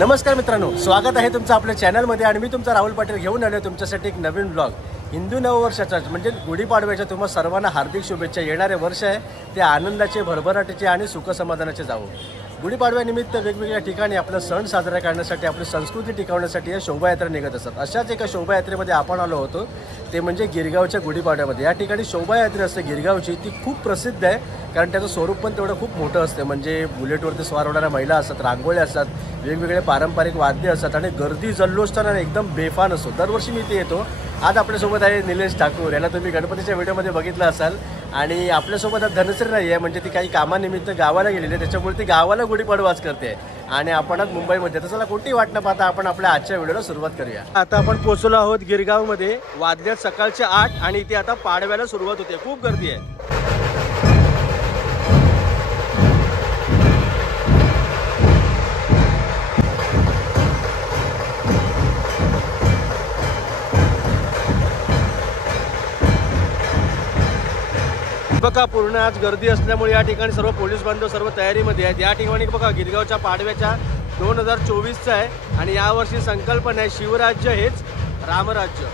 नमस्कार मित्रांनो, स्वागत आहे तुमचं आपल्या चॅनलमध्ये आणि मी तुमचा राहुल पाटील घेऊन आलो तुमच्यासाठी एक नवीन ब्लॉग। हिंदू नववर्षाचा म्हणजे गुढीपाडव्याच्या तुम्हाला सर्वांना हार्दिक शुभेच्छा। येणारे वर्ष आहे ते आनंदाचे, भरभराटीचे आणि सुखसमाधानाचे जावो। गुढीपाडव्यानिमित्त वेगवेगळ्या ठिकाणी आपला सण साजरा करण्यासाठी, आपली संस्कृती टिकवण्यासाठी या शोभायात्रा निघत असतात। अशाच एका शोभायात्रेमध्ये आपण आलो होतो, ते म्हणजे गिरगावच्या गुढीपाडव्यामध्ये। या ठिकाणी शोभायात्रा असते गिरगावची, ती खूप प्रसिद्ध आहे कारण त्याचं स्वरूप पण तेवढं खूप मोठं असतं। म्हणजे बुलेटवरती स्वार होणाऱ्या महिला असतात, रांगोळ्या असतात, वेगवेगळे पारंपरिक वाद्य असतात आणि गर्दी जल्लोष तर एकदम बेफान असतो। दरवर्षी मी इथे येतो। आज आपल्यासोबत आहे निलेश ठाकूर, याला तुम्ही गणपतीच्या व्हिडिओमध्ये बघितलं असाल। आणि आपल्यासोबत आज धनश्री नाही आहे, म्हणजे ती काही कामानिमित्त गावाला गेलेली आहे, त्याच्यामुळे ती गावाला गुढीपाडवाच करते आणि आपण आज मुंबईमध्ये। तर चला कोणती वाट न पाहता आपण आपल्या आजच्या व्हिडिओला सुरुवात करूया। आता आपण पोहोचलो आहोत गिरगावमध्ये। वाजल्यात सकाळचे 8 आणि इथे आता पाडव्याला सुरुवात होते। खूप गर्दी आहे। बघा पूर्ण आज गर्दी असल्यामुळे या ठिकाणी सर्व पोलीस बांधव सर्व तयारीमध्ये आहेत। या ठिकाणी बघा गिरगावच्या पाडव्याच्या 2024चा आहे आणि यावर्षी संकल्पना आहे शिवराज्य हेच रामराज्य।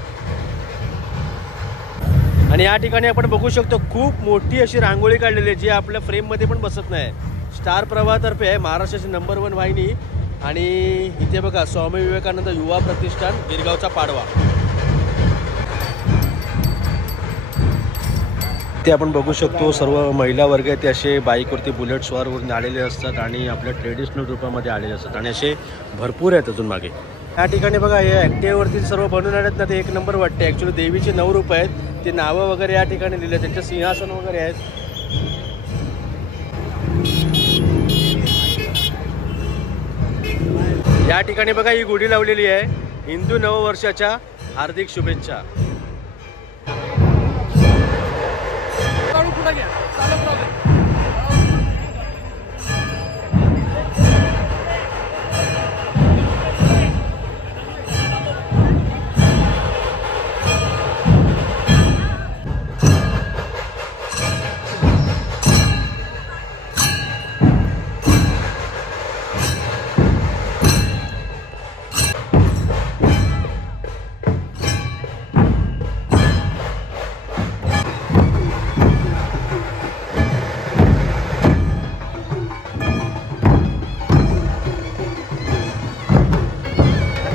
आणि या ठिकाणी आपण बघू शकतो खूप मोठी अशी रांगोळी काढलेली आहे, जी आपल्या फ्रेममध्ये पण बसत नाही। स्टार प्रवाहातर्फे आहे, महाराष्ट्राची नंबर 1 वाहिनी। आणि इथे बघा स्वामी विवेकानंद युवा प्रतिष्ठान गिरगावचा पाडवा। ते आपण बघू शकतो सर्व महिला वर्ग ते असे बाईकवरती बुलेट स्वारवरून आलेले असतात आणि आपल्या ट्रेडिशनल रूपामध्ये आलेले असतात आणि असे भरपूर आहेत अजून मागे। या ठिकाणी बघा हे ॲक्टिव्हवरती सर्व बनवून आहेत ना, ते एक नंबर वाटते। ॲक्च्युली देवीचे 9 रूप आहेत, ते नावं वगैरे या ठिकाणी लिहिले, त्यांचे सिंहासन वगैरे आहेत। या ठिकाणी बघा ही गुढी लावलेली आहे। हिंदू नववर्षाच्या हार्दिक शुभेच्छा।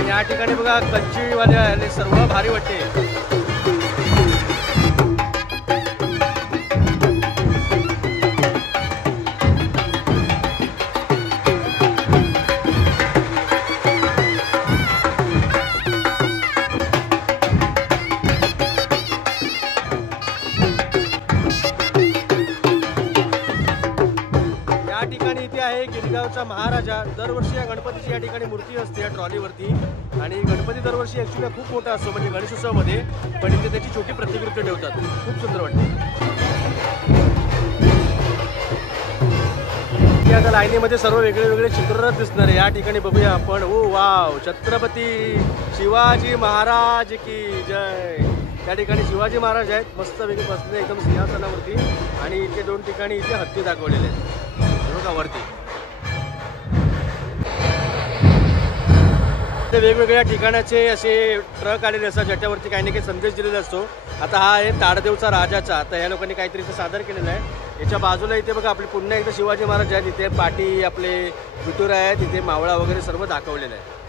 या ठिकाणी बघा कच्चीवाले आले, सर्व भारी वाटते। या ठिकाणी इथे आहे गिरगावचा महाराजा। दरवर्षी या गणपतीची या ठिकाणी मूर्ती असते या ट्रॉलीवरती आणि गणपती दरवर्षी ॲक्च्युली खूप मोठा असतो, म्हणजे गणेशोत्सवामध्ये, पण इथे त्याची छोटी प्रतिकृती ठेवतात। खूप सुंदर वाटते। आता लाईनीमध्ये सर्व वेगळे वेगळे चित्र दिसणार आहे। या ठिकाणी बघूया आपण। ओ वाव, छत्रपती शिवाजी महाराज की जय। त्या ठिकाणी शिवाजी महाराज आहेत, मस्त वेगळे बसले एकदम सिंहासनावरती आणि इथे 2 ठिकाणी इथे हत्ती दाखवलेले आहेत बघा वरती। ते वेगवेगळ्या ठिकाणाचे असे ट्रक आलेले असतात, ज्याच्यावरती काही ना काही संदेश दिलेला असतो। आता हा आहे ताडदेवचा राजाचा। आता ह्या लोकांनी काहीतरी इथे सादर केलेलं आहे। याच्या बाजूला इथे बघा आपले पुन्हा एकदा शिवाजी महाराज आहेत, इथे पाटी आपले विटुरा आहेत, इथे मावळा वगैरे सर्व दाखवलेलं आहे।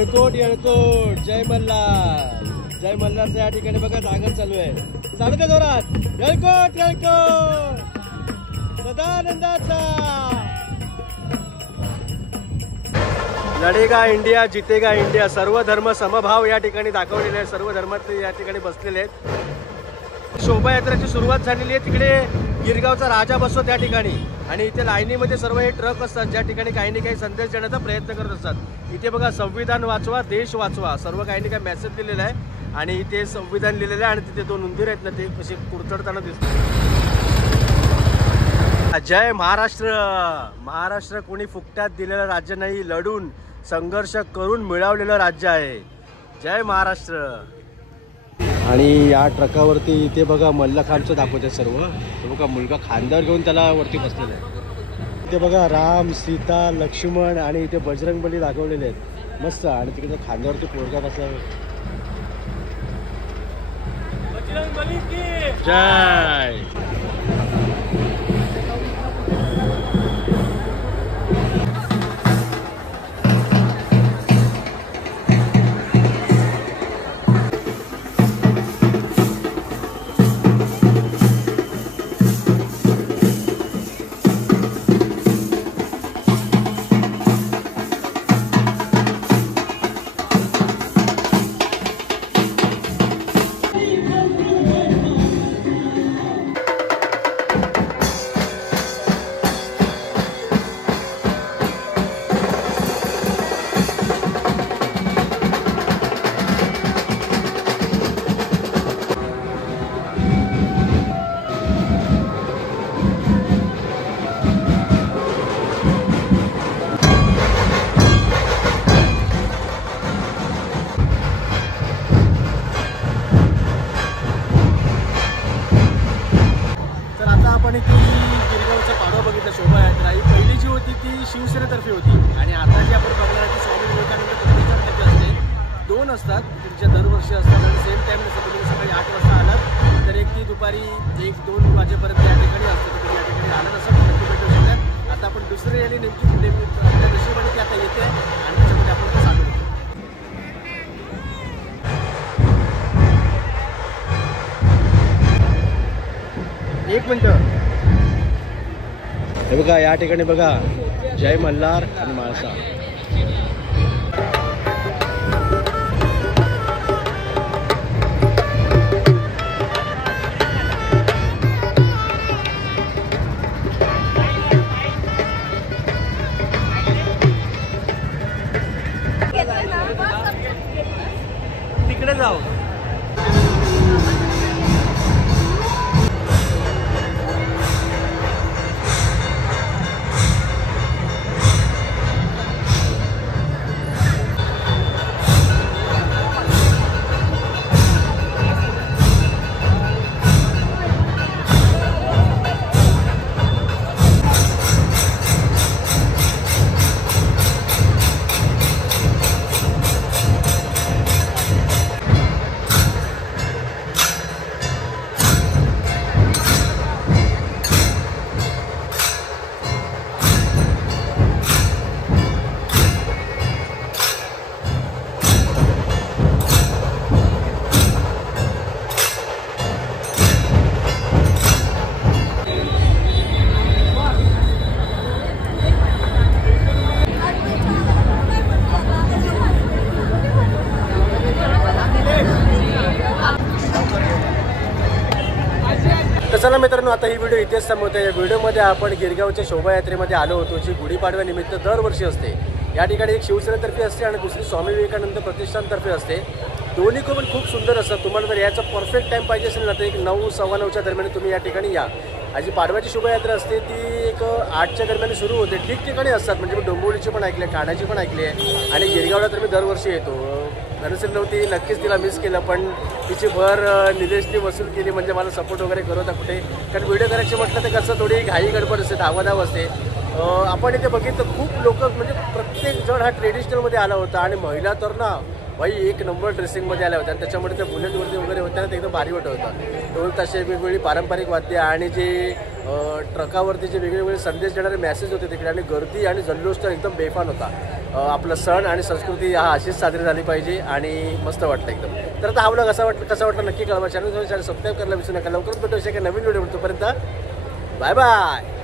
येळकोट येळकोट, जय मल्हार. जय मल्हारचा या ठिकाणी बघा जागर चालू आहे. चालू दे जोरात. येळकोट येळकोट, सदानंदाचा. लढेगा इंडिया जितेगा इंडिया. सर्व धर्म समभाव या ठिकाणी दाखवलेले आहे. सर्व धर्मातले या ठिकाणी बसलेले आहेत. शोभायात्रेची सुरुवात झालेली आहे. तिकडे गिरगावचा राजा बसतो त्या ठिकाणी आणि इथे लाईनीमध्ये सर्व हे ट्रक असतात ज्या ठिकाणी काही ना काही संदेश देण्याचा प्रयत्न करत असतात. इथे बघा संविधान वाचवा देश वाचवा, सर्व काही ना काही मेसेज दिलेला आहे आणि इथे संविधान लिहिलेलं आहे आणि तिथे दोन उंदीर आहेत ना ते कसे कुरतडताना दिसतात. जय महाराष्ट्र. महाराष्ट्र कोणी फुकट्यात दिलेलं राज्य नाही, लढून संघर्ष करून मिळवलेलं राज्य आहे. जय महाराष्ट्र. आणि या ट्रकावरती इथे बघा मल्लखांबचं दाखवते सर्व. तो बघा मुलगा खांद्यावर घेऊन त्याला वरती बसलेला आहे. इथे बघा राम सीता लक्ष्मण आणि इथे बजरंगबली दाखवलेले आहेत मस्त. आणि तिकडे खांद्यावरती पोरगा बसला. बजरंगबली की जय. आपण ती गिरगावचा पाडवा बघितला शोभायात्रा. ही पहिली जी होती ती शिवसेनेतर्फे होती आणि आता जी आपण बघणार ती स्वामी विवेकानंद प्रतिष्ठानतर्फे असते. दोन असतात तुमच्या दरवर्षी असतात आणि सेम टाईम नसतं. तुम्ही सकाळी 8 वाजता आलात तर एक ती दुपारी 1-2 वाजेपर्यंत या ठिकाणी असते. तुम्ही या ठिकाणी आलं नसतं नक्की भेटू शकतात. आता आपण दुसरी आली नेमकी आपल्या नशिबाने ती आता येते आणि त्याच्यामध्ये आपण सांगू. एक मिनटं. हे बघा या ठिकाणी बघा जय मल्हार आणि माळसा. तिकडे जाऊ. चला मित्रांनो, आता ही व्हिडिओ इथेच संपवते. या व्हिडिओमध्ये आपण गिरगावच्या शोभायात्रेमध्ये आलो होतो, जी गुढीपाडव्यानिमित्त दरवर्षी असते. या ठिकाणी एक शिवसेनेतर्फे असते आणि दुसरी स्वामी विवेकानंद प्रतिष्ठानतर्फे असते. दोन्ही पण खूप सुंदर असतात. तुम्हाला जर याचा परफेक्ट टाईम पाहिजे असेल ना तर एक 9-9:15च्या दरम्यान तुम्ही या ठिकाणी या. आणि पाडव्याची शोभायात्रा असते ती एक 8च्या दरम्यान सुरू होते. ठिकठिकाणी असतात, म्हणजे मी डोंबिवलीची पण ऐकली आहे, ठाण्याची पण ऐकली आहे आणि गिरगावला तर मी दरवर्षी येतो. धनश्री नव्हती, नक्कीच तिला मिस केलं, पण तिची भर निलेशने वसूल केली. म्हणजे मला सपोर्ट वगैरे करत होता कुठे, कारण व्हिडिओ करायची म्हटलं तर कसं थोडी घाई गडबड असते, धावाधाव असते. आपण इथे बघितलं खूप लोक, म्हणजे प्रत्येक जण हा ट्रेडिशनलमध्ये आला होता आणि महिला तर ना भाई एक नंबर ड्रेसिंगमध्ये आल्या होत्या. आणि त्याच्यामुळे त्या बुलेटवरती वगैरे होत्या ना, ते एकदम भारी वाटत होतं. ढोल ताशे, वेगवेगळी पारंपरिक वाद्य आणि जे ट्रकावरती जे वेगवेगळे संदेश देणारे मॅसेज होते तिकडे, आणि गर्दी आणि जल्लोष तर एकदम बेफान होता. आपलं सण आणि संस्कृती हा अशीच साजरी झाली पाहिजे आणि मस्त वाटतं एकदम. तर आता हा व्लॉग कसा वाटला नक्की कळवा. चॅनल सबस्क्राईब करायला विसरू नका. लवकरच भेटू एका नवीन व्हिडिओ. तोपर्यंत बाय बाय.